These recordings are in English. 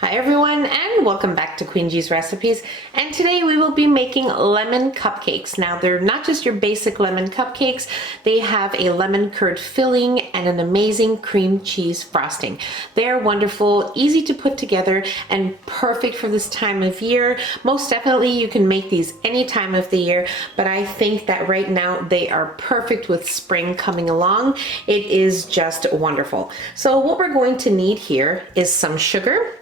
Hi everyone, and welcome back to Queen G's Recipes. And today we will be making lemon cupcakes. Now they're not just your basic lemon cupcakes, they have a lemon curd filling and an amazing cream cheese frosting. They're wonderful, easy to put together, and perfect for this time of year. Most definitely you can make these any time of the year, but I think that right now they are perfect with spring coming along. It is just wonderful. So what we're going to need here is some sugar,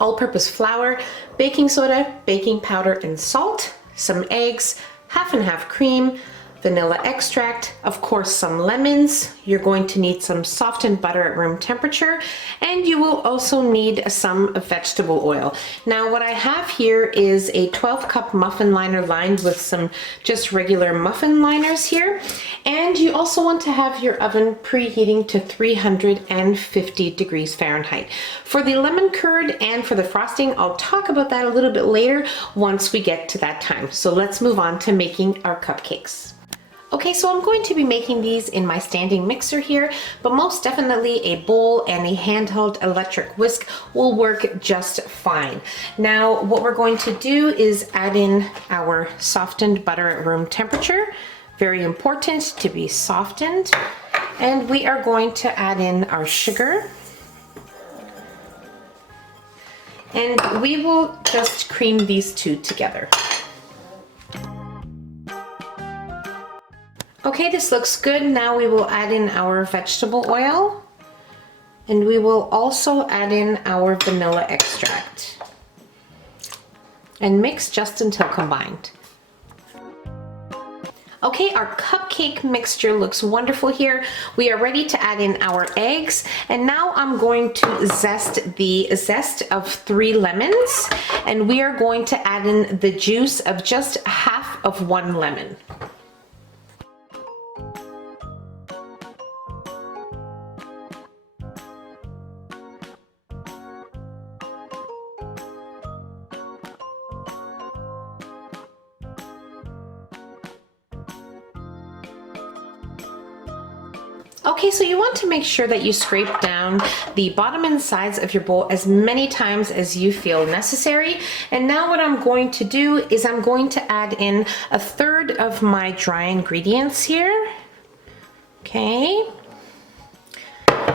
all-purpose flour, baking soda, baking powder, and salt, some eggs, half and half cream, vanilla extract, of course some lemons. You're going to need some softened butter at room temperature, and you will also need some vegetable oil. Now what I have here is a 12-cup muffin liner lined with some just regular muffin liners here, and you also want to have your oven preheating to 350 degrees Fahrenheit. For the lemon curd and for the frosting, I'll talk about that a little bit later once we get to that time. So let's move on to making our cupcakes. Okay, so I'm going to be making these in my standing mixer here, but most definitely a bowl and a handheld electric whisk will work just fine. Now, what we're going to do is add in our softened butter at room temperature. Very important to be softened. And we are going to add in our sugar. And we will just cream these two together. Okay, this looks good. Now we will add in our vegetable oil, and we will also add in our vanilla extract and mix just until combined. Okay, our cupcake mixture looks wonderful here. We are ready to add in our eggs, and now I'm going to zest the zest of 3 lemons, and we are going to add in the juice of just half of 1 lemon. Okay, so you want to make sure that you scrape down the bottom and sides of your bowl as many times as you feel necessary. And now what I'm going to do is I'm going to add in 1/3 of my dry ingredients here. Okay,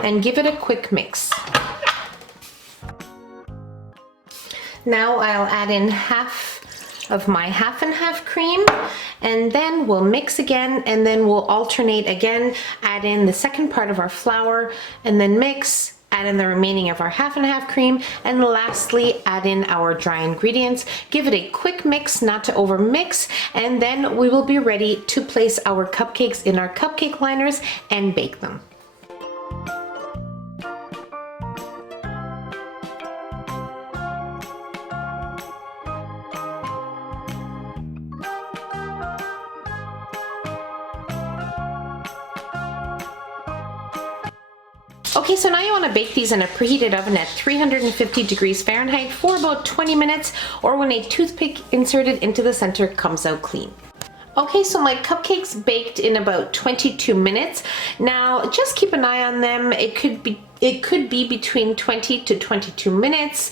and give it a quick mix. Now I'll add in half of my half and half cream, and then we'll mix again, and then we'll alternate again, add in the second part of our flour, and then mix, add in the remaining of our half and half cream, and lastly add in our dry ingredients. Give it a quick mix, not to over mix, and then we will be ready to place our cupcakes in our cupcake liners and bake them. Okay, so now you want to bake these in a preheated oven at 350 degrees Fahrenheit for about 20 minutes, or when a toothpick inserted into the center comes out clean. Okay, so my cupcakes baked in about 22 minutes. Now, just keep an eye on them. It could be between 20 to 22 minutes.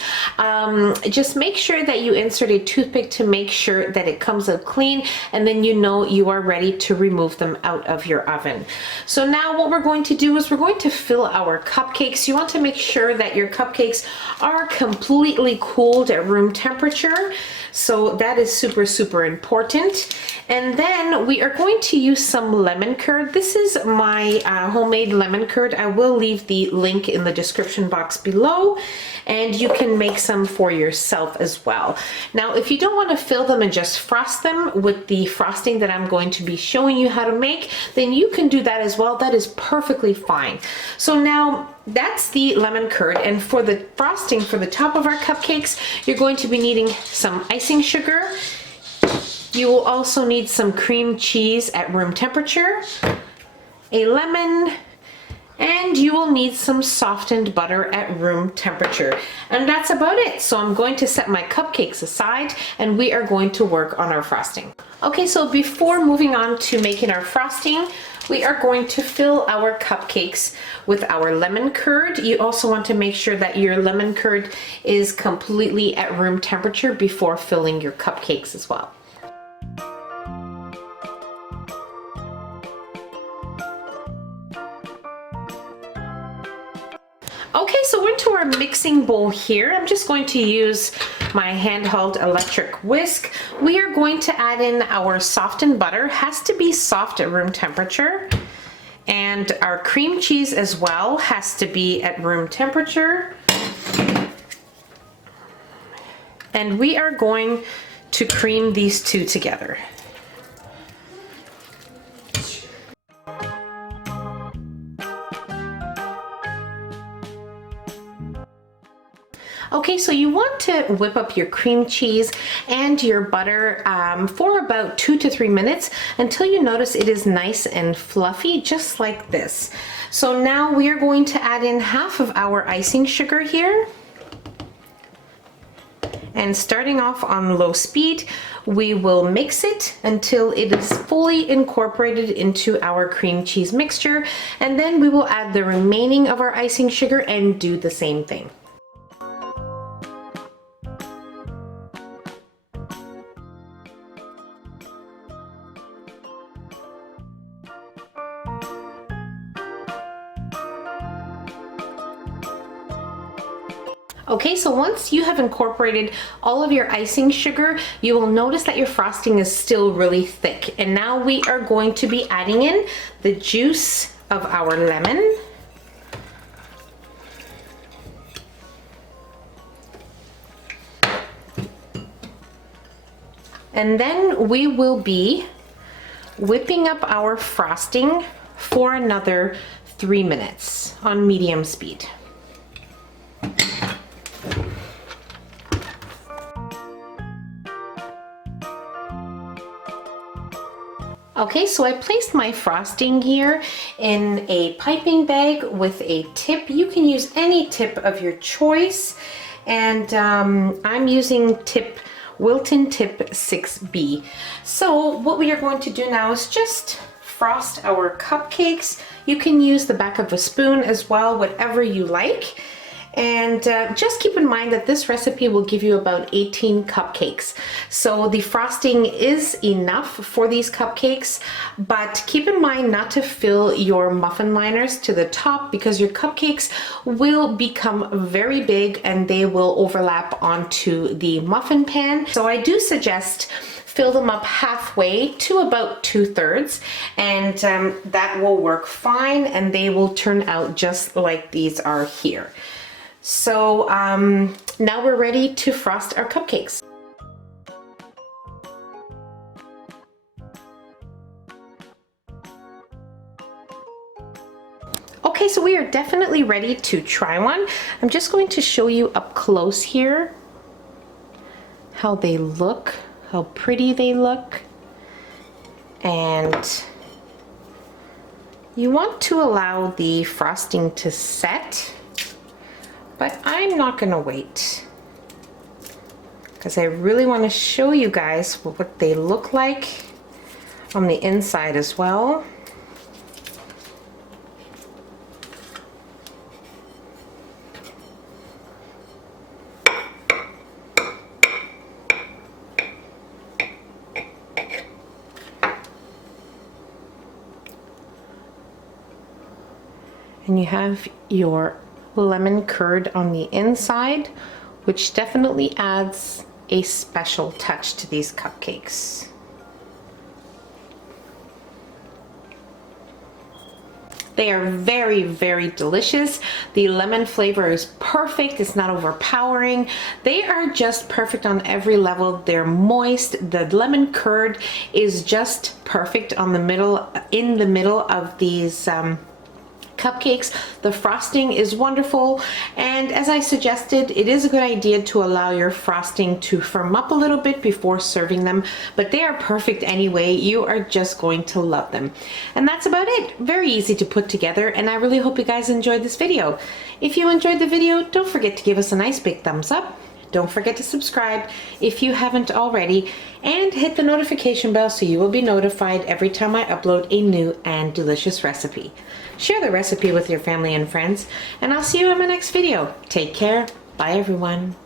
Just make sure that you insert a toothpick to make sure that it comes out clean, and then you know you are ready to remove them out of your oven. So now what we're going to do is we're going to fill our cupcakes. You want to make sure that your cupcakes are completely cooled at room temperature. So that is super, super important. And then we are going to use some lemon curd. This is my homemade lemon curd. I will leave the link in the description box below, and you can make some for yourself as well. Now, if you don't want to fill them and just frost them with the frosting that I'm going to be showing you how to make, then you can do that as well. That is perfectly fine. So now that's the lemon curd, and for the frosting for the top of our cupcakes, you're going to be needing some icing sugar. You will also need some cream cheese at room temperature, a lemon, and you will need some softened butter at room temperature. And that's about it. So I'm going to set my cupcakes aside, and we are going to work on our frosting. Okay, so before moving on to making our frosting, we are going to fill our cupcakes with our lemon curd. You also want to make sure that your lemon curd is completely at room temperature before filling your cupcakes as well. Okay, so we're into our mixing bowl here. I'm just going to use my handheld electric whisk. We are going to add in our softened butter. Has to be soft at room temperature. And our cream cheese as well has to be at room temperature. And we are going to cream these two together. Okay, so you want to whip up your cream cheese and your butter for about 2 to 3 minutes until you notice it is nice and fluffy, just like this. So now we are going to add in half of our icing sugar here. And starting off on low speed, we will mix it until it is fully incorporated into our cream cheese mixture. And then we will add the remaining of our icing sugar and do the same thing. Okay, so once you have incorporated all of your icing sugar, you will notice that your frosting is still really thick. And now we are going to be adding in the juice of our lemon. And then we will be whipping up our frosting for another 3 minutes on medium speed. Okay, so I placed my frosting here in a piping bag with a tip. You can use any tip of your choice, and I'm using Wilton tip 6B. So what we are going to do now is just frost our cupcakes. You can use the back of a spoon as well, whatever you like. And just keep in mind that this recipe will give you about 18 cupcakes. So the frosting is enough for these cupcakes, but keep in mind not to fill your muffin liners to the top because your cupcakes will become very big and they will overlap onto the muffin pan. So I do suggest fill them up halfway to about 2/3, and that will work fine and they will turn out just like these are here. So now we're ready to frost our cupcakes. Okay, so we are definitely ready to try one. I'm just going to show you up close here how they look, how pretty they look. And you want to allow the frosting to set. But I'm not gonna wait because I really want to show you guys what they look like on the inside as well. And you have your lemon curd on the inside, which definitely adds a special touch to these cupcakes. They are very, very delicious. The lemon flavor is perfect. It's not overpowering. They are just perfect on every level. They're moist. The lemon curd is just perfect on the middle, in the middle of these cupcakes. The frosting is wonderful, and as I suggested, it is a good idea to allow your frosting to firm up a little bit before serving them, but they are perfect anyway. You are just going to love them. And that's about it. Very easy to put together, and I really hope you guys enjoyed this video. If you enjoyed the video, don't forget to give us a nice big thumbs up. Don't forget to subscribe if you haven't already, and hit the notification bell so you will be notified every time I upload a new and delicious recipe. Share the recipe with your family and friends, and I'll see you in my next video. Take care. Bye everyone.